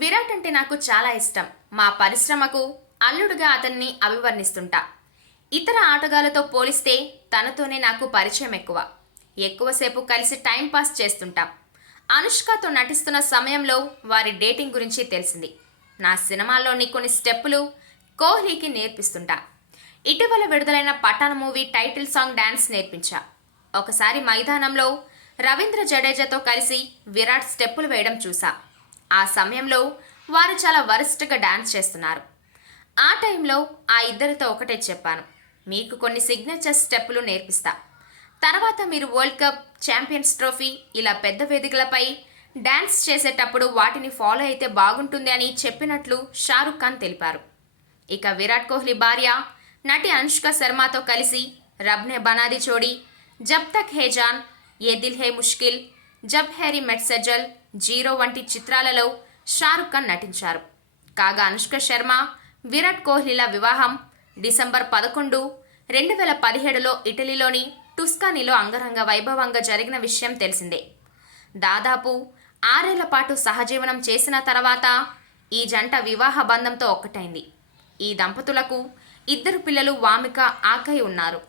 విరాట్ అంటే నాకు చాలా ఇష్టం. మా పరిశ్రమకు అల్లుడుగా అతన్ని అభివర్ణిస్తుంటా. ఇతర ఆటగాళ్ళతో పోలిస్తే తనతోనే నాకు పరిచయం ఎక్కువ. ఎక్కువసేపు కలిసి టైం పాస్ చేస్తుంటాం. అనుష్కతో నటిస్తున్న సమయంలో వారి డేటింగ్ గురించి తెలిసింది. నా సినిమాల్లోని కొన్ని స్టెప్పులు కోహ్లీకి నేర్పిస్తుంటా. ఇటీవల విడుదలైన Pathaan movie title song dance నేర్పించా. ఒకసారి మైదానంలో రవీంద్ర జడేజాతో కలిసి విరాట్ స్టెప్పులు వేయడం చూసా. ఆ సమయంలో వారు చాలా వరస్ట్గా డాన్స్ చేస్తున్నారు. ఆ టైంలో ఆ ఇద్దరితో ఒకటే చెప్పాను. మీకు కొన్ని సిగ్నేచర్ స్టెప్పులు నేర్పిస్తా. తర్వాత మీరు వరల్డ్ కప్ ఛాంపియన్స్ ట్రోఫీ ఇలా పెద్ద వేదికలపై డ్యాన్స్ చేసేటప్పుడు వాటిని ఫాలో అయితే బాగుంటుంది అని చెప్పినట్లు షారుఖ్ ఖాన్ తెలిపారు. ఇక విరాట్ కోహ్లీ భార్య నటి అనుష్క శర్మతో కలిసి రబ్నే Bana Jodi Jab Tak Hai Jaan Ae Dil Hai Mushkil Jab Harry met Sejal zero వంటి చిత్రాలలో షారుఖ్ ఖాన్ నటించారు. కాగా అనుష్క శర్మ విరాట్ కోహ్లీల వివాహం డిసెంబర్ పదకొండు రెండు వేల పదిహేడులో ఇటలీలోని టుస్కానీలో అంగరంగ వైభవంగా జరిగిన విషయం తెలిసిందే. దాదాపు ఆరేళ్ళ పాటు సహజీవనం చేసిన తర్వాత ఈ జంట వివాహ బంధంతో ఒక్కటైంది. ఈ దంపతులకు ఇద్దరు పిల్లలు వామిక ఆకై ఉన్నారు.